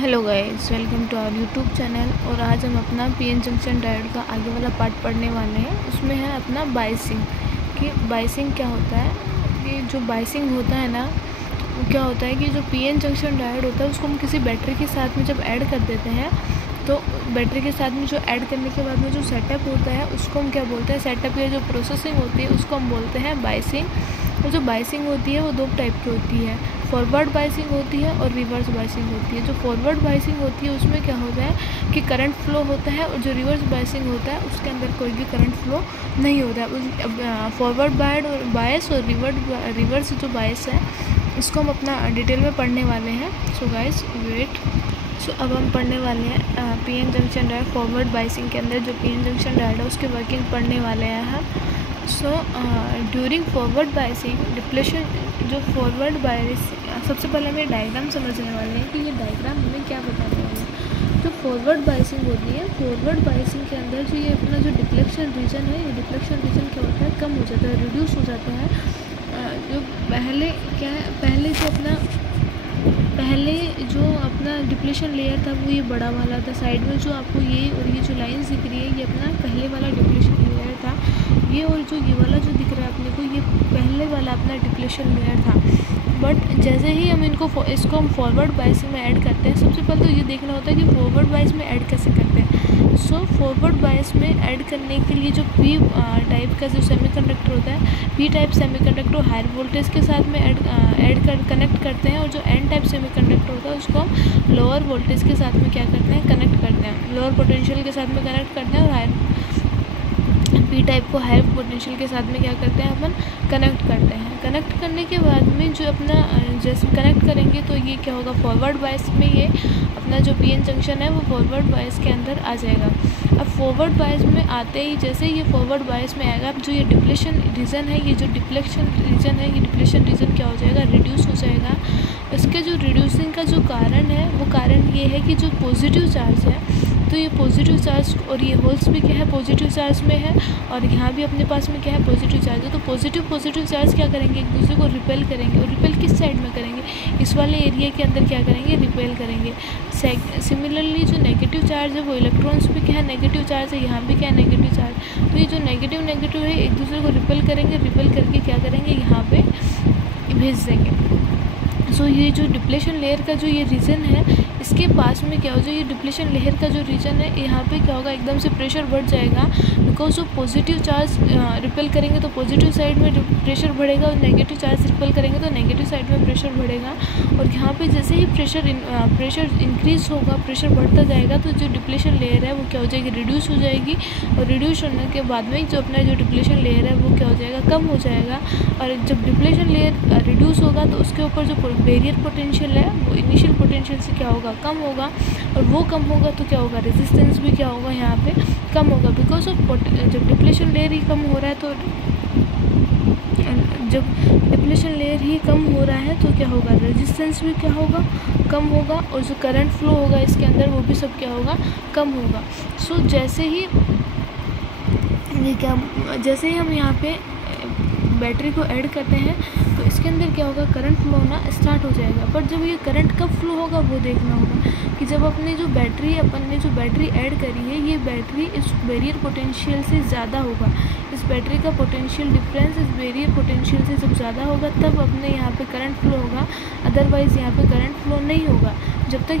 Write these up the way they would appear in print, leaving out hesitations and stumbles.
Hello guys, welcome to our YouTube channel. और आज हम अपना पीएन जंक्शन डायोड का आगे वाला पार्ट पढ़ने वाले हैं। उसमें है अपना बायसिंग कि बायसिंग क्या होता है। कि जो बायसिंग होता है ना, वो क्या होता है कि जो पीएन जंक्शन डायोड होता है उसको हम किसी बैटरी के साथ में जब ऐड कर देते हैं तो बैटरी के साथ में जो ऐड करने के बाद में जो सेटअप होता है उसको हम क्या बोलते हैं, सेटअप या जो प्रोसेसिंग होती है उसको हम बोलते हैं बायसिंग। और जो बायसिंग होती है वो दो टाइप की होती है, फॉरवर्ड बायसिंग होती है और रिवर्स बायसिंग होती है। जो फॉरवर्ड बायसिंग होती है उसमें क्या होता है कि करंट फ्लो होता है, और जो रिवर्स बायसिंग होता है उसके अंदर कोई भी करंट फ्लो नहीं होता है। फॉरवर्ड बायस और रिवर्स जो बायस है इसको हम अपना डिटेल में पढ़ने वाले हैं। So guys wait. सो अब हम पढ़ने वाले हैं PN junction diode forward biasing के अंदर जो पीएन जंक्शन डायोड है उसकी वर्किंग पढ़ने वाले हैं हम। So during forward biasing depletion, जो फॉरवर्ड बायस, सबसे पहले हमें डायग्राम समझने वाले हैं कि ये डायग्राम हमें क्या बताने वाला है। जो फॉरवर्ड बायसिंग होती है, फॉरवर्ड बायसिंग के अंदर जो ये अपना जो डिप्लेक्शन रीजन है, ये डिप्लेक्शन रीजन क्या होता है, कम हो जाता है, रिड्यूस हो जाता है। जो पहले क्या है, पहले जो अपना डिप्लेशन लेयर था वो ये बड़ा वाला था। साइड में जो आपको ये और ये जो लाइंस दिख रही है ये अपना पहले वाला डिप्लेशन लेयर था। ये और जो ये वाला जो दिख रहा है अपने को, ये पहले वाला अपना डिप्लेशन लेयर था। बट जैसे ही हम इसको हम फॉरवर्ड बायस में ऐड करते हैं, सबसे पहले तो ये देखना होता है कि फॉरवर्ड बायस में ऐड कैसे करते हैं। सो फॉरवर्ड बायस में ऐड करने के लिए जो पी टाइप का जो सेमीकंडक्टर होता है, P type semiconductor higher voltage के साथ में कनेक्ट करते हैं, और जो एन टाइप सेमीकंडक्टर होता है उसको हम लोअर वोल्टेज के साथ में क्या करते हैं, कनेक्ट करते हैं, लोअर पोटेंशियल के साथ में कनेक्ट करते हैं। और हायर पी टाइप को हाई पोटेंशियल के साथ में क्या करते हैं, अपन कनेक्ट करते हैं। कनेक्ट करने के बाद में जो अपना जैसे कनेक्ट करेंगे तो ये क्या होगा, फॉरवर्ड बायस में ये अपना जो पीएन जंक्शन है वो फॉरवर्ड बायस के अंदर आ जाएगा। अब फॉरवर्ड बायस में आते ही जैसे ये फॉरवर्ड बायस में आएगा, अब जो ये डिप्लेशन रीजन है, ये जो डिप्लेक्शन रीजन है, ये डिप्लेशन रीजन क्या हो जाएगा, रिड्यूस हो जाएगा। इसके जो रिड्यूसिंग का जो कारण है वो कारण ये है कि जो पॉजिटिव चार्ज है, तो ये पॉजिटिव चार्ज, और ये होल्स भी क्या है, पॉजिटिव चार्ज में है, और यहाँ भी अपने पास में क्या है, पॉजिटिव चार्ज है। तो पॉजिटिव चार्ज क्या करेंगे, एक दूसरे को रिपेल करेंगे। और रिपेल किस साइड में करेंगे, इस वाले एरिया के अंदर क्या करेंगे, रिपेल करेंगे। सिमिलरली जो नेगेटिव चार्ज है वो इलेक्ट्रॉन्स भी क्या है, नेगेटिव चार्ज है, यहाँ भी क्या है, नेगेटिव चार्ज। तो ये जो नेगेटिव है एक दूसरे को रिपेल करेंगे, रिपेल करके क्या करेंगे, यहाँ पे भेज देंगे। सो ये जो डिप्लेशन लेयर का जो ये रीजन है, इसके पास में क्या हो जाए, ये डिप्लेशन लेयर का जो रीजन है यहाँ पे क्या होगा, एकदम से प्रेशर बढ़ जाएगा। बिकॉज जो पॉजिटिव चार्ज रिपेल करेंगे तो पॉजिटिव साइड में प्रेशर बढ़ेगा, और नेगेटिव चार्ज रिपेल करेंगे तो नेगेटिव साइड में प्रेशर बढ़ेगा। और यहाँ पे जैसे ही प्रेशर इंक्रीज होगा, प्रेशर बढ़ता जाएगा, तो जो डिप्लेशन लेयर है वो क्या हो जाएगी, रिड्यूस हो जाएगी। और रिड्यूस होने के बाद में जो अपना जो डिप्लेशन लेयर है वो क्या हो जाएगा, कम हो जाएगा। और जब डिप्लेशन लेयर रिड्यूस होगा तो उसके ऊपर जो बैरियर पोटेंशियल है वो इनिशियल पोटेंशियल से क्या होगा, कम होगा। और वो कम होगा तो क्या होगा, रेजिस्टेंस भी क्या होगा, यहाँ पे कम होगा। बिकॉज ऑफ जब डिप्लेशन लेयर ही कम हो रहा है, तो जब डिप्लेशन लेयर ही कम हो रहा है तो क्या होगा, रेजिस्टेंस भी क्या होगा, कम होगा। और जो करंट फ्लो होगा इसके अंदर वो भी सब क्या होगा, कम होगा। सो जैसे ही हम यहाँ पे बैटरी को ऐड करते हैं तो इसके अंदर क्या होगा, करंट फ्लो होना स्टार्ट हो जाएगा। पर जब ये करंट कब फ्लो होगा वो देखना होगा कि जब अपन ने जो बैटरी ऐड करी है, ये बैटरी इस बैरियर पोटेंशियल से ज़्यादा होगा। इस बैटरी का पोटेंशियल डिफरेंस इस बैरियर पोटेंशियल से जब ज़्यादा होगा तब अपने यहाँ पे करंट फ्लो होगा, अदरवाइज़ यहाँ पे करंट फ्लो नहीं होगा। जब तक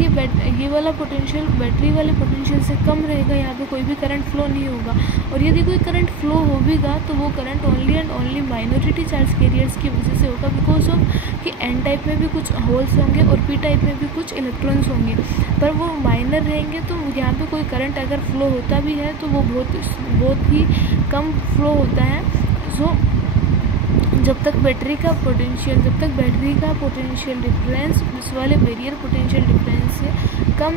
ये वाला पोटेंशियल बैटरी वाले पोटेंशियल से कम रहेगा, यहाँ पे कोई भी करंट फ्लो नहीं होगा। और यदि कोई करंट फ्लो हो भी गा तो वो current only and only minority charge carriers की वजह से होगा। बिकॉज ऑफ कि एन टाइप में भी कुछ होल्स होंगे और पी टाइप में भी कुछ इलेक्ट्रॉन्स होंगे, पर वो माइनर रहेंगे। तो यहाँ पे कोई करंट अगर फ्लो होता भी है तो वो बहुत ही कम फ्लो होता है। सो जब तक बैटरी का पोटेंशियल डिफरेंस इस वाले बैरियर पोटेंशियल डिफरेंस से कम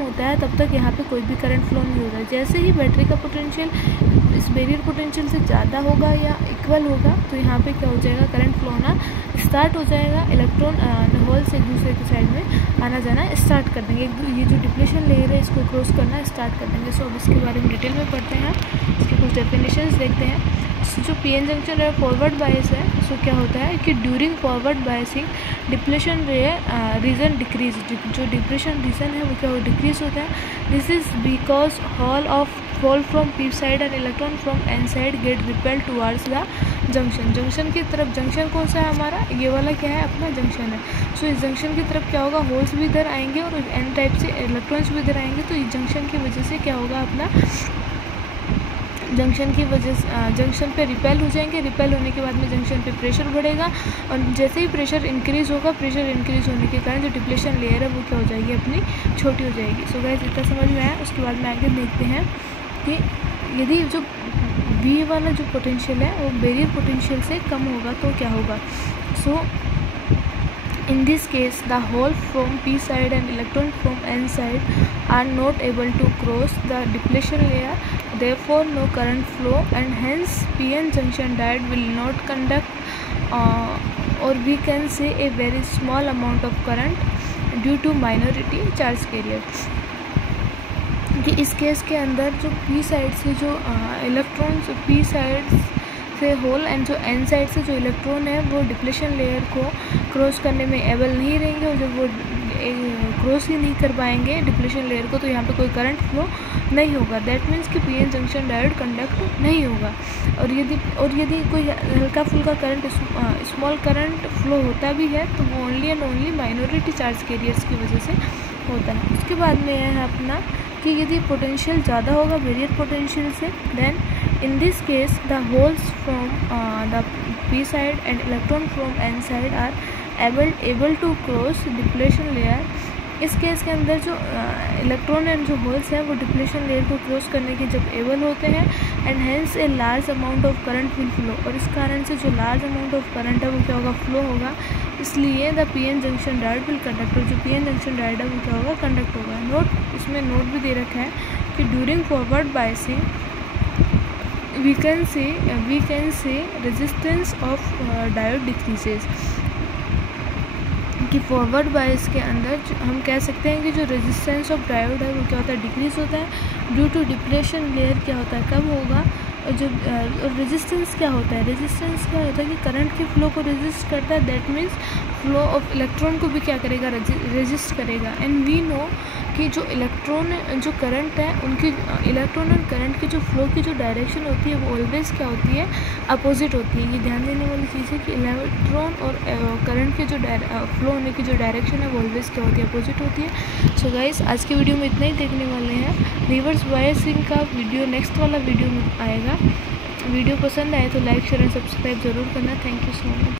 होता है तब तक यहाँ पे कोई भी करंट फ्लो नहीं होता है। जैसे ही बैटरी का पोटेंशियल इस बैरियर पोटेंशियल से ज़्यादा होगा या इक्वल होगा तो यहाँ पे क्या हो जाएगा, करंट फ्लो होना स्टार्ट हो जाएगा। इलेक्ट्रॉन होल्स एक दूसरे की साइड में आना जाना स्टार्ट कर देंगे। ये जो डिप्लेशन लेयर है इसको क्रॉस करना स्टार्ट कर देंगे। सो अब इसके बारे में डिटेल में पढ़ते हैं, इसके कुछ डेफिनेशंस देखते हैं। जो पी एन जंक्शन है फॉरवर्ड बायस है, सो क्या होता है कि during forward biasing depletion region decrease, जो डिप्लेशन रीजन है वो क्या हो डिक्रीज होता है। This is because fall from p side and electron from n side get repelled towards the junction की तरफ। जंक्शन कौन सा है हमारा, ये वाला क्या है अपना जंक्शन है। सो इस जंक्शन की तरफ क्या होगा, होल्स भी इधर आएंगे और n टाइप से इलेक्ट्रॉन्स भी इधर आएंगे। तो इस जंक्शन की वजह से क्या होगा अपना, जंक्शन की वजह से जंक्शन पे रिपेल हो जाएंगे। रिपेल होने के बाद में जंक्शन पे प्रेशर बढ़ेगा और जैसे ही प्रेशर इंक्रीज होगा, प्रेशर इंक्रीज होने के कारण जो डिप्लेशन लेयर है वो क्या हो जाएगी अपनी छोटी हो जाएगी। सो गाइस इतना समझ में आया। उसके बाद में आगे देखते हैं कि यदि जो V वाला जो पोटेंशियल है वो बैरियर पोटेंशियल से कम होगा तो क्या होगा। सो in this case the hole from p side and electron from n side are not able to cross the depletion layer, therefore no current flow and hence p-n junction diode will not conduct or we can say a very small amount of current due to minority charge carrier। कि इस case के अंदर जो p side से जो electrons p side से whole and जो n side से जो इलेक्ट्रॉन है वो डिप्लेशन लेयर को क्रॉस करने में एबल नहीं रहेंगे और जब वो क्रॉस ही नहीं कर पाएंगे डिप्लेशन लेयर को तो यहाँ पे कोई करंट फ्लो नहीं होगा। दैट मीन्स कि P N junction diode conduct नहीं होगा। और यदि कोई हल्का फुल्का करंट स्मॉल करंट फ्लो होता भी है तो वो only and only minority charge carriers की वजह से होता है। उसके बाद में है अपना कि यदि पोटेंशियल ज़्यादा होगा बैरियर पोटेंशियल से, then in this case the holes from the p side and electron from n side are able to cross depletion layer। इस केस के अंदर जो इलेक्ट्रॉन एंड जो होल्स हैं वो डिप्लेशन लेयर को क्रॉस करने के जब एबल होते हैं and hence a large amount of current will flow, और इस कारण से जो लार्ज अमाउंट ऑफ करंट है वो क्या होगा फ्लो होगा। इसलिए the P N junction diode will conduct, और जो पी एन जंक्शन डायोड है वो क्या होगा कंडक्ट होगा। नोट, इसमें नोट भी दे रखा है कि during forward biasing we can say resistance of diode decreases। कि फॉरवर्ड बायस के अंदर हम कह सकते हैं कि जो रेजिस्टेंस ऑफ डायोड है वो क्या होता है डिक्रीज होता है ड्यू टू डिप्लेशन लेयर क्या होता है कम होगा। और जो रेजिस्टेंस क्या होता है, रेजिस्टेंस क्या होता है कि करंट के फ्लो को रेजिस्ट करता है। That means flow of electron को भी क्या करेगा रेजिस्ट करेगा। एंड वी नो कि जो इलेक्ट्रॉन जो करंट है उनकी इलेक्ट्रॉन और करंट की जो फ्लो की जो डायरेक्शन होती है वो ऑलवेज क्या होती है अपोजिट होती है। ये ध्यान देने वाली चीज़ है कि इलेक्ट्रॉन और करंट के जो फ्लो होने की जो डायरेक्शन है वो ऑलवेज क्या होती है अपोजिट होती है। सो गाइस आज की वीडियो में इतना ही देखने वाले हैं। रिवर्स बायसिंग का वीडियो नेक्स्ट वाला वीडियो में आएगा। वीडियो पसंद आए तो लाइक शेयर एंड सब्सक्राइब जरूर करना। Thank you so much.